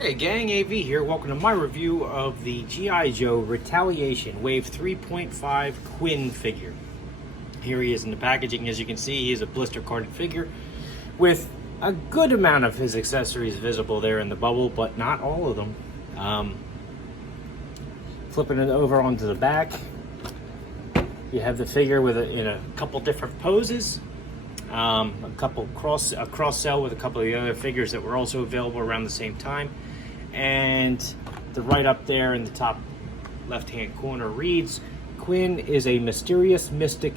Hey gang, AV here. Welcome to my review of the G.I. Joe Retaliation Wave 3.5 Kwinn figure. Here he is in the packaging. As you can see, he is a blister carded figure with a good amount of his accessories visible there in the bubble, but not all of them. Flipping it over onto the back, you have the figure with in a couple different poses. A cross sell with a couple of the other figures that were also available around the same time. And the right up there in the top left-hand corner reads, Kwinn is a mysterious mystic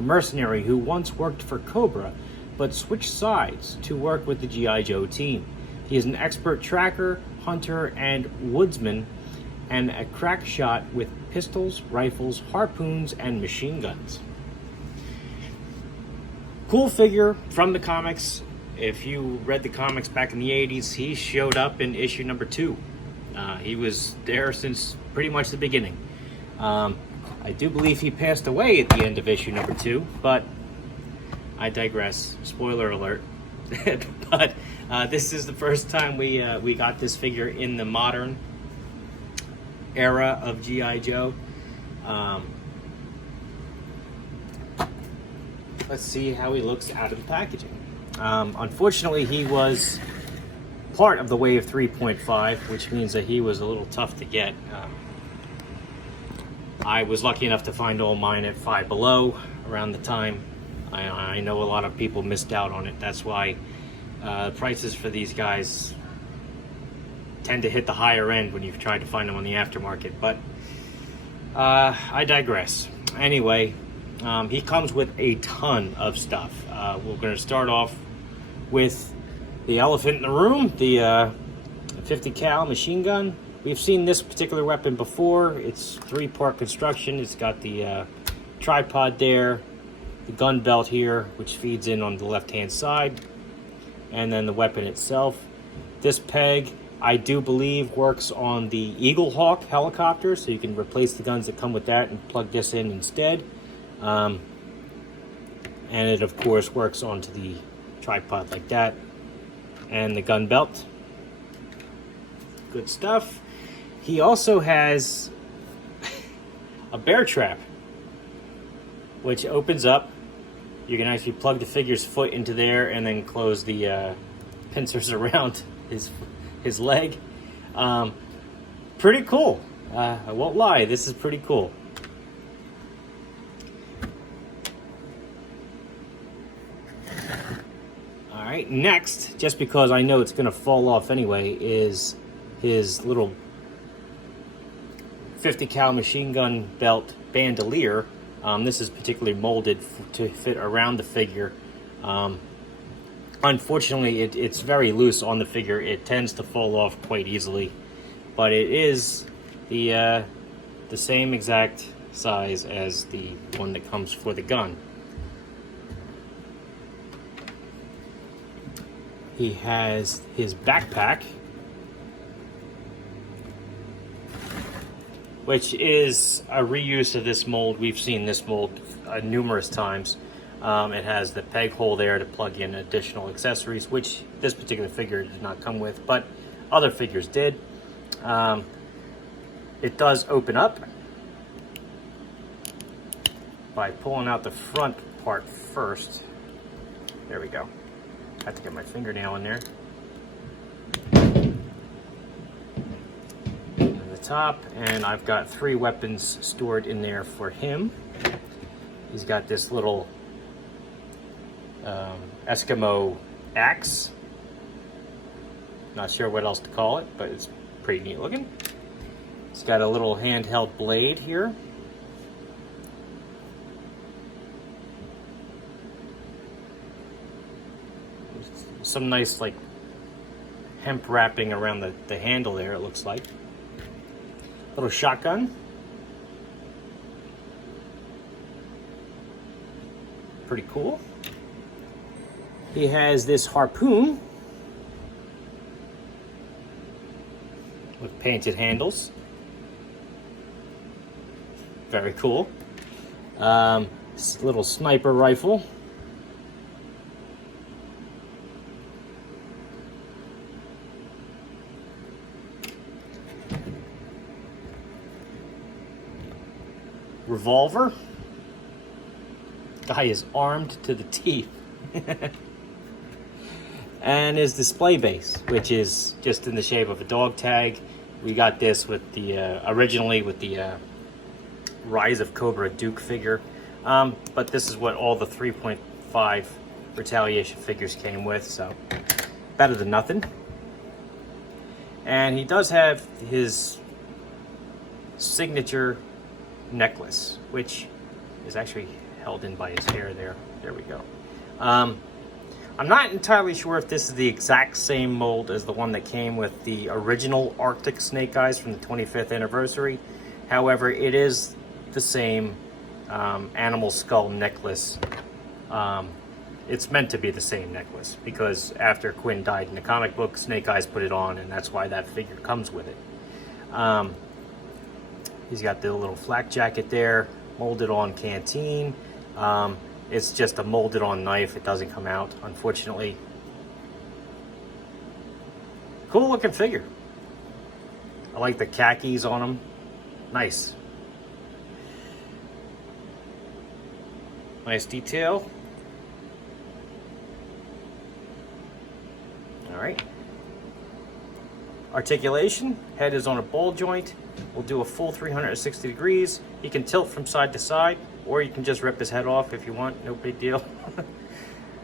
mercenary who once worked for Cobra, but switched sides to work with the G.I. Joe team. He is an expert tracker, hunter, and woodsman, and a crack shot with pistols, rifles, harpoons, and machine guns. Cool figure from the comics. If you read the comics back in the 80s, he showed up in issue number 2. He was there since pretty much the beginning. I do believe he passed away at the end of issue number 2, but I digress. Spoiler alert. But this is the first time we got this figure in the modern era of G.I. Joe. Let's see how he looks out of the packaging. Unfortunately, he was part of the Wave 3.5, which means that he was a little tough to get. I was lucky enough to find all mine at Five Below around the time. I know a lot of people missed out on it. That's why prices for these guys tend to hit the higher end when you've tried to find them on the aftermarket. But I digress. Anyway, he comes with a ton of stuff. We're going to start off with the elephant in the room, the 50 cal machine gun. We've seen this particular weapon before. It's 3-part construction. It's got the tripod there, the gun belt here, which feeds in on the left-hand side, and then the weapon itself. This peg, I do believe, works on the Eagle Hawk helicopter, so you can replace the guns that come with that and plug this in instead. And it of course works onto the tripod like that, and the gun belt. Good stuff. He also has a bear trap, which opens up. You can actually plug the figure's foot into there and then close the pincers around his leg. Pretty cool. I won't lie, this is pretty cool. Alright, next, just because I know it's going to fall off anyway, is his little 50 cal machine gun belt bandolier. This is particularly molded to fit around the figure. Unfortunately, it's very loose on the figure. It tends to fall off quite easily, but it is the same exact size as the one that comes for the gun. He has his backpack, which is a reuse of this mold. We've seen this mold numerous times. It has the peg hole there to plug in additional accessories, which this particular figure did not come with, but other figures did. It does open up by pulling out the front part first. There we go. I have to get my fingernail in there. And the top, and I've got 3 weapons stored in there for him. He's got this little Eskimo axe. Not sure what else to call it, but it's pretty neat looking. He's got a little handheld blade here. Some nice like hemp wrapping around the handle there, it looks like. Little shotgun. Pretty cool. He has this harpoon with painted handles. Very cool. This little sniper rifle. revolver. Guy is armed to the teeth. And his display base, which is just in the shape of a dog tag. We got this with the originally with the Rise of Cobra Duke figure, but this is what all the 3.5 Retaliation figures came with, so better than nothing. And he does have his signature necklace, which is actually held in by his hair there. There we go. I'm not entirely sure if this is the exact same mold as the one that came with the original Arctic Snake Eyes from the 25th anniversary. However, it is the same animal skull necklace. It's meant to be the same necklace because after Kwinn died in the comic book, Snake Eyes put it on, and that's why that figure comes with it. He's got the little flak jacket there, molded on canteen. It's just a molded on knife. It doesn't come out, unfortunately. Cool looking figure. I like the khakis on him. Nice. Nice detail. All right. Articulation. Head is on a ball joint. We'll do a full 360 degrees. He can tilt from side to side, or you can just rip his head off if you want. No big deal.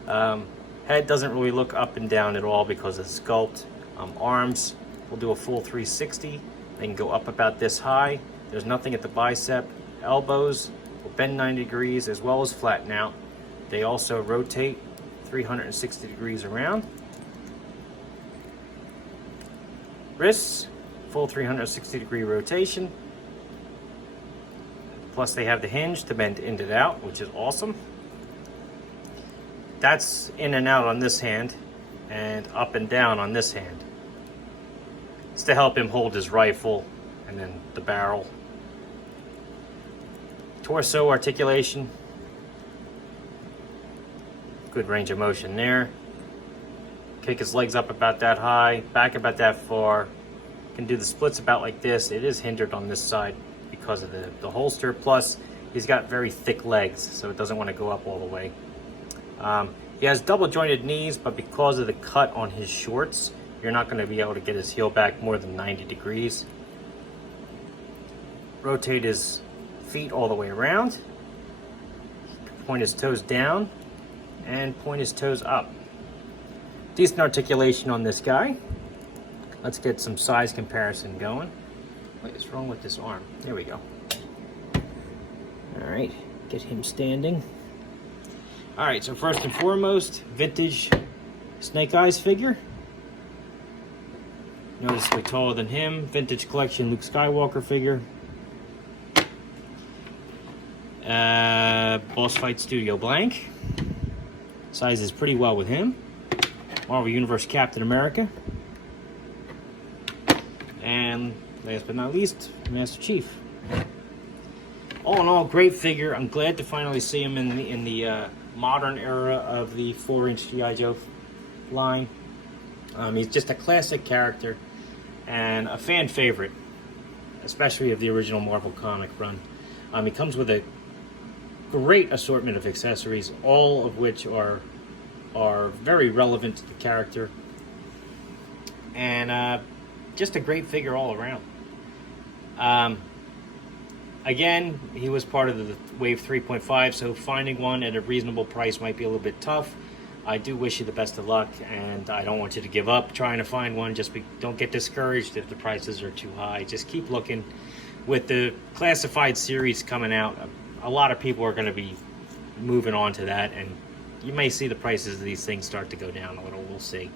Head doesn't really look up and down at all because of the sculpt. Arms, we'll do a full 360. They can go up about this high. There's nothing at the bicep. Elbows will bend 90 degrees as well as flatten out. They also rotate 360 degrees around. Wrists, full 360 degree rotation. Plus they have the hinge to bend in and out, which is awesome. That's in and out on this hand and up and down on this hand. It's to help him hold his rifle and then the barrel. Torso articulation. Good range of motion there. Kick his legs up about that high, back about that far. Can do the splits about like this. It is hindered on this side because of the holster. Plus, he's got very thick legs, so it doesn't want to go up all the way. He has double jointed knees, but because of the cut on his shorts, you're not going to be able to get his heel back more than 90 degrees. Rotate his feet all the way around. Point his toes down and point his toes up. Decent articulation on this guy. Let's get some size comparison going. What is wrong with this arm? There we go. All right, get him standing. All right, so first and foremost, vintage Snake Eyes figure. Noticeably taller than him. Vintage collection Luke Skywalker figure. Boss Fight Studio blank. Sizes pretty well with him. Marvel Universe Captain America. And last but not least, Master Chief. All in all, great figure. I'm glad to finally see him in the modern era of the 4-inch G.I. Joe line. He's just a classic character and a fan favorite, especially of the original Marvel comic run. He comes with a great assortment of accessories, all of which are very relevant to the character, and just a great figure all around. Again, he was part of the Wave 3.5, so finding one at a reasonable price might be a little bit tough. I do wish you the best of luck, and I don't want you to give up trying to find one. Don't get discouraged if the prices are too high. Just keep looking. With the classified series coming out, a lot of people are going to be moving on to that, and you may see the prices of these things start to go down a little. We'll see.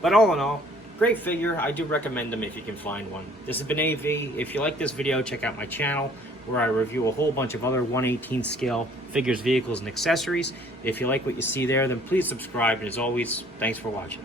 But all in all, great figure. I do recommend them if you can find one. This has been AV. If you like this video, check out my channel where I review a whole bunch of other 1/18 scale figures, vehicles, and accessories. If you like what you see there, then please subscribe. And as always, thanks for watching.